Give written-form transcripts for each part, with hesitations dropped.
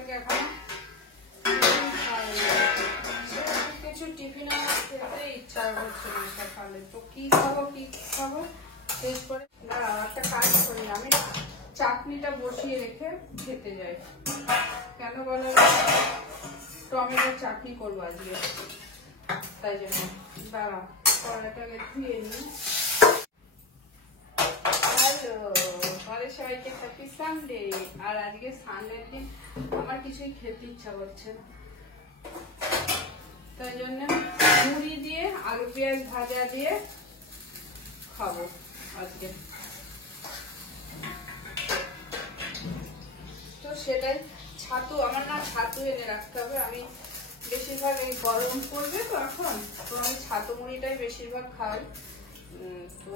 থেকে এখন কিছু টিফিন আমার খেতে ইচ্ছা হচ্ছে না সকালে, তো কি খাবো শেষ করে একটা কাজ করি, আমি চাটনিটা বসিয়ে রেখে খেতে যাই। কেন বলো, টমেটোর চাটনি করবো আজকে, তাই জন্য দাঁড়া কড়াটাকে ধুয়ে নিই। হ্যালো, আমাদের সবাইকে হ্যাপি সানডে। আর আজকে সানডের দিন আমার কিছুই খেতে ইচ্ছা করছে না, তাই জন্য মুড়ি দিয়ে আলু পেঁয়াজ ভাজা দিয়ে খাবো আজকে। তো সেটাই, ছাতু আমার না ছাতু এনে রাখতে হবে। আমি বেশিরভাগ এই গরম পড়বে তো এখন, তো আমি ছাতু মুড়িটাই বেশিরভাগ খাই। তো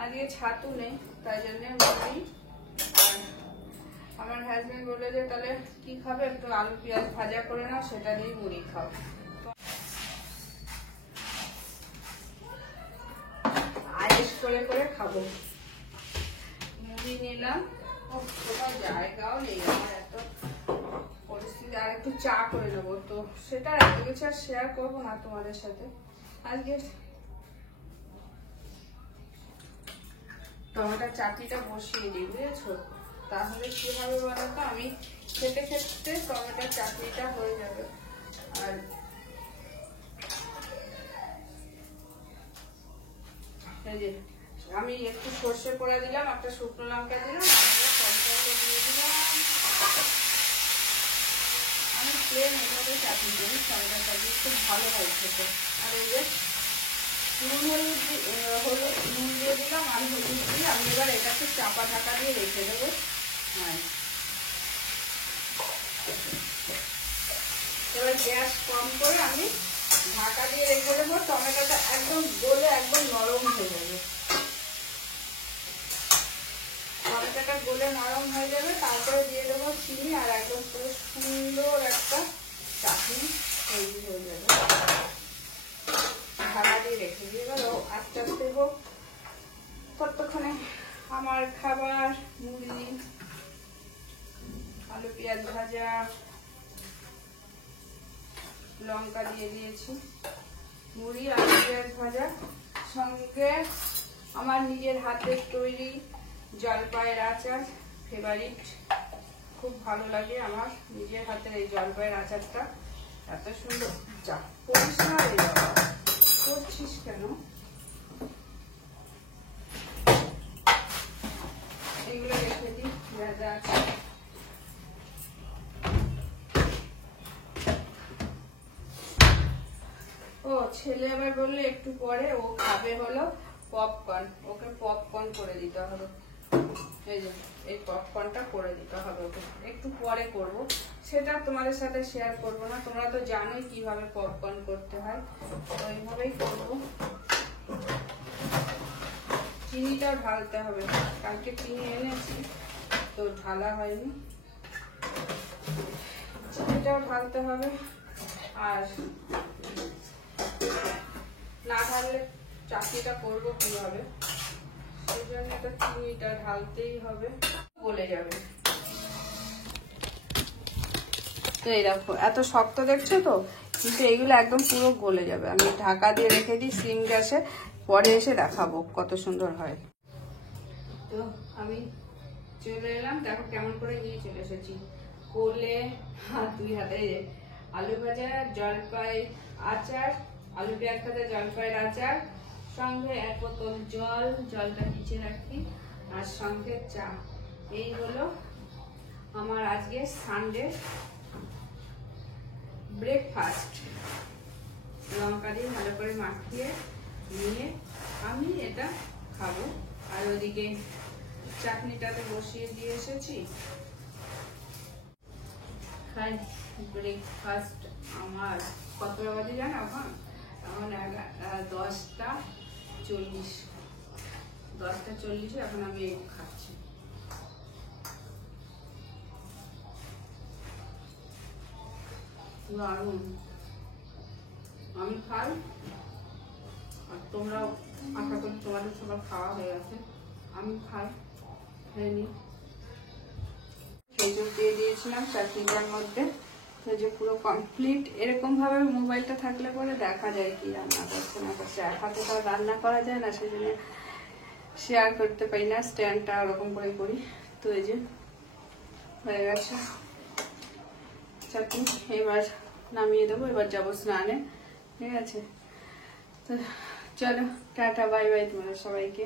আজকে ছাতু নেই, তাই জন্য মুড়ি। আমার হাজবেন্ড বলে যে তাহলে কি খাবে, একটু আলু পেঁয়াজ ভাজা করে নাও, সেটা দিয়ে মুড়ি খাও। আয়েস করে করে খাবো। মুড়ি নিলাম, কোথাও জায়গাও নেই আমার, এত পরিস্থিতি। আর একটু চা করে নেবো, তো সেটা এত কিছু আর শেয়ার করবো না তোমাদের সাথে আজকে। টমেটোর চাটনিটা বসিয়ে দিই, বুঝেছো? তাহলে কি হবে বলতো, আমি খেতে খেতে টমেটোর চাটনিটা হয়ে যাবে। আর এই যে আমি একটু সর্ষে পোড়া দিলাম, একটা শুকনো লঙ্কা দিলাম, টমেটো দিয়ে দিলাম। আমি প্লেন এইভাবে চাটনি করি, টমেটোর চাটনি খুব ভালো হয় খেতে। আর এই যে নুন দিয়ে দিলাম আর হলুদ দিয়ে আমি এবার এটাকে চাপা ঢাকা দিয়ে রেখে দেবো। হ্যাঁ, এবার গ্যাস কম করে আমি ঢাকা দিয়ে রেখে দেবো। টমেটোটা একদম গলে একদম নরম হয়ে যাবে, টমেটোটা গলে নরম হয়ে যাবে। তারপরে দিয়ে দেবো চিনি, আর একদম পুরো সুন্দর একটা চাটনি তৈরি হয়ে যাবে। ঢাকা দিয়ে রেখে দিয়ে গেল, আস্তে আস্তে হোক। ততক্ষণে আমার খাবার মুড়ি, আলু পেঁয়াজ ভাজা, লঙ্কা দিয়ে দিয়েছি, মুড়ি আলু পেঁয়াজ ভাজা, সঙ্গে আমার নিজের হাতের তৈরি জলপাইয়ের আচার, ফেভারিট, খুব ভালো লাগে আমার নিজের হাতের এই জলপাইয়ের আচারটা। এত সুন্দর, যা করিস না রে বাবা, করছিস কেন? এগুলো রেখে দিই যা যা আছে। ও ছেলে আবার বললে একটু পরে ও খাবে হলো পপকর্ন, ওকে পপকর্ন করে দিতে হবে। এই যে এই পপকর্নটা করে দিতে হবে ওকে, একটু পরে করব, সেটা তোমাদের সাথে শেয়ার করব না। তোমরা তো জানোই কিভাবে পপকর্ন করতে হয়, তো এইভাবেই করব। চিনিটা ঢালতে হবে, কালকে চিনি এনেছি তো ঢালা হয়নি, চিনিটাও ঢালতে হবে। আর না ঢাললে চাটনিটা করবো কিভাবে, সেই জন্য তো চিনিটা ঢালতেই হবে, গলে যাবে। তো এই দেখো এত শক্ত দেখছো তো, কিন্তু এইগুলো একদম পুরো গলে যাবে। আমি ঢাকা দিয়ে রেখে দিই সিম গ্যাসে, পরে এসে দেখাবো কত সুন্দর হয়। তো আমি চলে এলাম, দেখো কেমন করে নিয়ে চলে এসেছি কোলে, দুই হাতে আলু ভাজা, জলপাই আচার, আলু পেঁয়াজ ভাজা, জলপাইয়ের আচার, সঙ্গে 1 বোতল জল, জলটা নিচে রাখি, আর সঙ্গে চা। এই হলো আমার আজকে সানডে ব্রেকফাস্ট। লঙ্কা দিয়ে ভালো করে মাখিয়ে নিয়ে আমি এটা খাবো। আর ওদিকে চাটনিটাতে বসিয়ে দিয়ে এসেছি, খাই ব্রেকফাস্ট। আমার কত বাজে জানো এখন? এখন 10টা 40, 10টা 40 এখন আমি এই খাচ্ছি। দারুণ, আমি খাই আর তোমরাও, আশা করি তোমাদের সবার খাওয়া হয়ে গেছে। আমি খাই, খেয়ে নি। খেজুর দিয়ে দিয়েছি, দিলাম চাটনিটার মধ্যে। তো যে পুরো কমপ্লিট এরকম ভাবে মোবাইলটা থাকলে পরে দেখা যায় কি রান্না করছে না করছে। এক হাতে তো আর রান্না করা যায় না, সেই জন্য শেয়ার করতে পারি না, স্ট্যান্ডটা ওরকম করে করি। তো এই যে হয়ে গেছে চাটনি, এবার নামিয়ে দেবো, এবার যাবো স্নানে। ঠিক আছে, তো চলো টাটা বাই বাই তোমাদের সবাইকে।